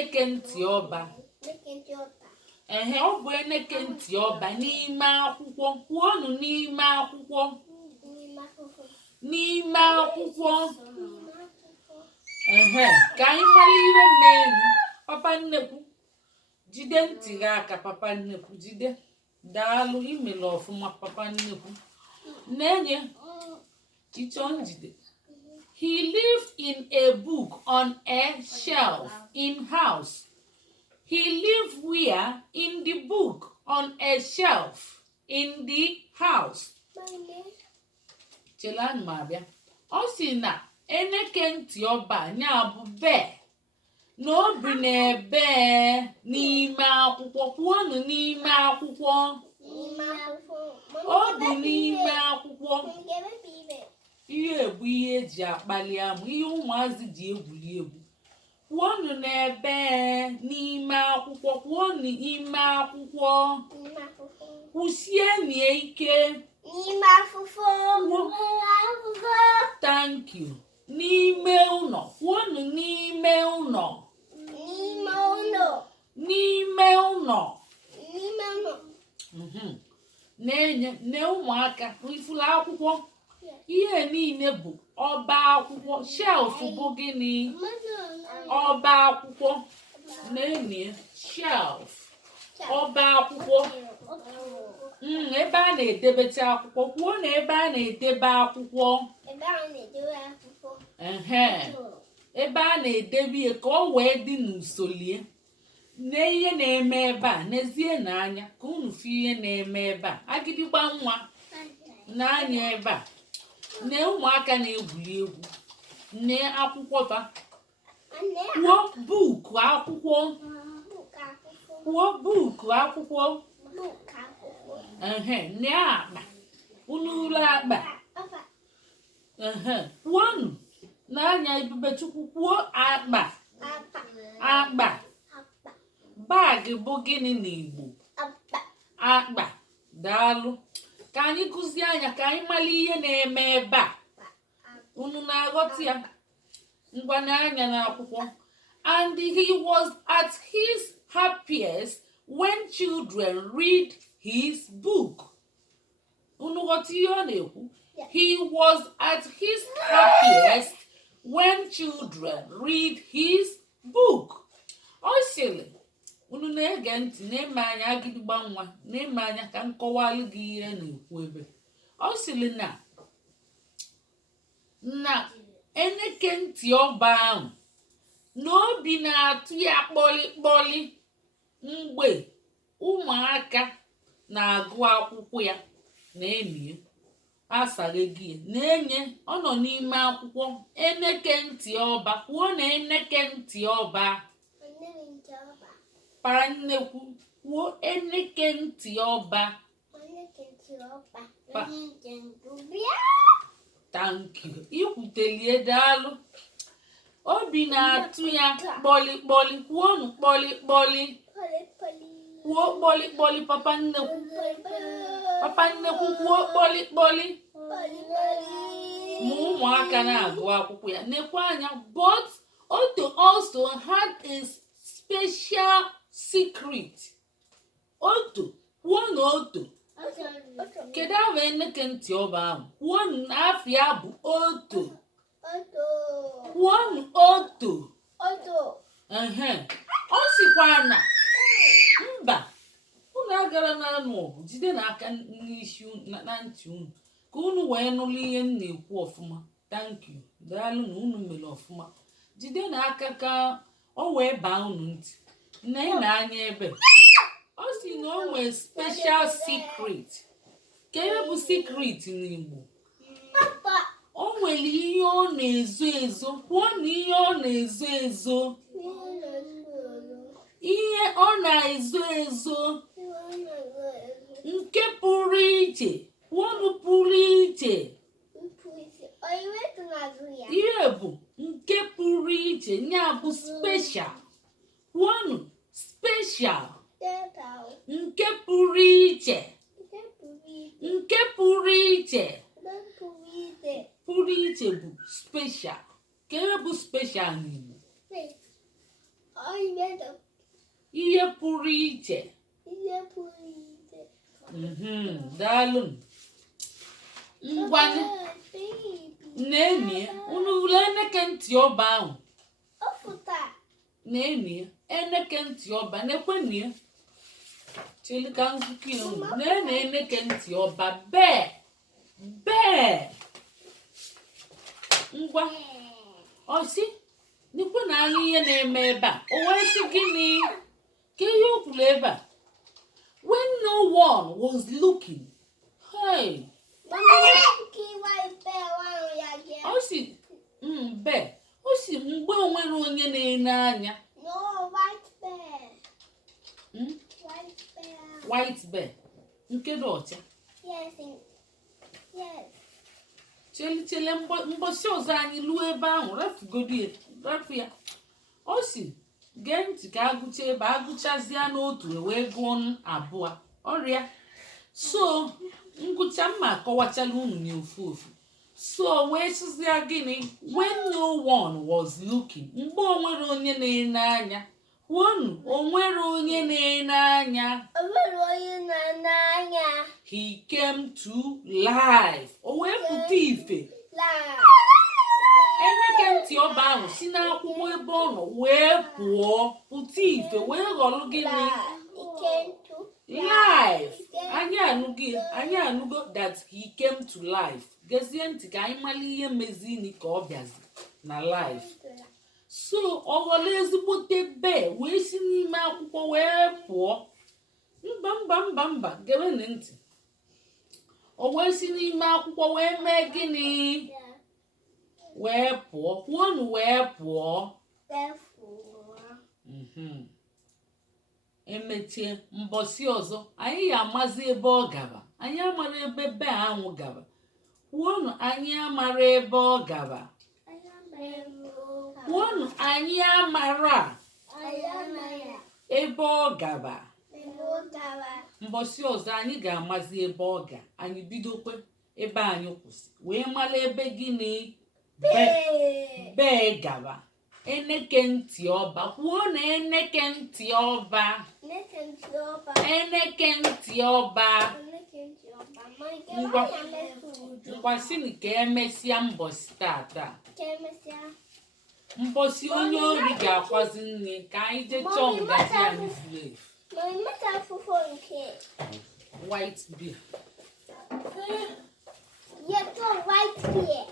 eneke ntị ọba. Ọ bụ eneke ntị ọba n'ime akwụkwọ. Kwuonụ n'ime akwụkwọ. N'ime akwụkwọ. Ka anyị mara ihe mmeri. Papa nnekwu, jide ntị gị aka. Papa nnekwu, jide. Daalụ, imele ọfụma papa nnekwu. Na-enye chichọ njide. He lived in a book on a shelf in house. He lived where? In the book on a shelf in the house. Chelan mabia. Ọ sị na eneke ntị ọba nya bụ bee. Na obi na-ebe n'ime akwụkwọ. Kwuonụ n'ime akwụkwọ. Ọ bụ n'ime akwụkwọ. Ihe egwu ihe eji akpali amụ. Ihe ụmụazị ji egwuri egwu. Kwuonụ n'ebe n'ime akwụkwọ. Kwuonụ n'ime akwụkwọ. Kwụsie nie ike. N'ime akwụkwọ. Thank you. N'ime ụlọ. Kwuonụ n'ime ụlọ. N'ime ụlọ. N'ime ụlọ. N'ime ụlọ. Na ụmụaka ifuru akwụkwọ. Ihe niile bụ ọba akwụkwọ. Shelf bụ gịnị? Ọba akwụkwọ. Na-enye shelf. Ọba akwụkwọ. Ebe a na-edebecha akwụkwọ. Kwuo na ebe a na-edebe akwụkwọ. Ebe a na-edebe akwụkwọ. Ebe a na-edebe ya ka ọ wee dị n'usolie. Na ihe na-eme ebe a n'ezie n'anya ka unu fụ ihe na-eme ebe a. Agịdịgba nwa n'anya ebe a. Na ụmụaka na-egwuri egwu. Na akwụkwọ ba. Kwuo buuku akwụkwọ. Kwuo buuku akwụkwọ. Na akpa. Unu ụlọ akpa. Kwuonụ n'anya Ebubechukwu. Kwuo akpa. Akpa. Baagị bụ gịnị n'Igbo? Akpa. Daalụ. Ka anyị kụzie anya ka anyị mara ihe na-eme ebe a. Unu na-aghọta ya? Ngwa n'anya n'akwụkwọ. And he was at his happiest when children read his book. Unu ghọta ihe ọ na-ekwu? He was at his happiest when children read his book. Ọ sịrị, unu na-ege ntị na-eme anya agịdịgba nwa na-eme anya ka m kọwalụ gị ihe na-ekwu ebe. Ọ sịrị na eneke ntị ọba ahụ na obi na-atụ ya kpọlịkpọlị mgbe ụmụaka na-agụ akwụkwọ ya na-enye asara gị na-enye. Ọ nọ n'ime akwụkwọ. Eneke ntị ọba. Kwuo na eneke ntị ọba. Para nnekwu. Kwuo eneke ntị ọba. Thank you. Ikwutelie daalụ. Obi na-atụ ya kpọlịkpọlị. Kwuonụ kpọlịkpọlị. Kwuo kpọlịkpọlị papa nnekwu. Papa nnekwu kwuo kpọlịkpọlị. Ma ụmụaka na-agụ akwụkwọ ya. Nekwa anya. But Otto also had a special secret. Otto. Kwuo na Otto. Kedu ahụ eneke ntị ọba ahụ? Kwuo na afọ ya bụ Otto. Kwuo na Otto. Ọ sịkwa na mba unu agara n'anụ ọgụ. Jide n'aka n'isi na ntị unu ka unu wee nụrụ ihe m na-ekwu ọfụma. Thank you. Daalụ na unu mere ọfụma. Jide n'aka ka ọ wee baa unu ntị. Na ị na-anya ebe. Ọ sị na o nwee special secret. Ka ebe bụ secret n'Igbo? O nwere ihe ọ na-ezo ezo. Kwuo na ihe ọ na-ezo ezo. Ihe ọ na-ezo ezo. Nke pụrụ iche. Kwuonụ pụrụ iche. Ihe bụ nke pụrụ iche. Ya bụ special. Kwuonụ special. Nke pụrụ iche. Nke pụrụ iche. Pụrụ iche bụ special. Ka ebe bụ special n'Igbo? Ihe pụrụ iche. Daalụ. Ngwanụ. Na-enye unu ule eneke ntị ọba ahụ. Na-enye eneke ntị ọba na-ekwenye. Chilika nzukọ ihu na-enye eneke ntị ọba bee. Ngwa. Osi n'ikwe na anya ihe na-eme ebe a. O wee sị gịnị? Ka ihe o kwuru ebe a. When no one was looking. Hey. O si mgbe o nwere onye na-ene anya. No, white bear. White bear. Nke dị ọcha. Yes. Chele mgbọsị ọzọ anyị luo ebe ahụ rafu ya. O si gee ntị ka agụcha ebe agụchazie n'otu wee gụọ abụọ. Ọrịa. So ngụcha mma akọwachala unu n'ofu. So wee sịzịa gịnị? When no one was looking. Mgbe o nwere onye na-ene anya. Kwuonu, o nwere onye na-ene anya. He came to life. O wee pụta ife. Eneke ntị ọba ahụ si n'akwụkwọ ebe ọ nọ wee pụọ pụta ife wee ghọrọ gịnị? Life. Anyị anụgo that he came to life. Gezie ntị ka anyị mara ihe mezini ka ọ bịazi na life. So ọ ghọrọ ezigbote bee wee si n'ime akwụkwọ wee pụọ. Mba gere ntị. O wee si n'ime akwụkwọ wee mee gịnị? Wee pụọ. Kwuonu wee pụọ. Emechie mbọsị ọzọ anyị ga-amazi ebe ọ gaba. Anyị amara ebe bee ahụ gaba. Kwuonu anyị amara ebe ọ gaba. Kwuonu anyị amara ebe ọ gaba. Mbọsị ọzọ anyị ga-amazi ebe ọ ga. Anyị bidokwe ebe anyị kwụsị wee mara ebe gịnị? Bee gaba. Eneke ntị ọba. Kwuo na eneke ntị ọba. Eneke ntị ọba. Ngwa sini ka emesịa mbọsị tata. Mbọsị onye ori ga-akwazi nne ka anyị jee chọọ ngaji anyị furu White bear. bear.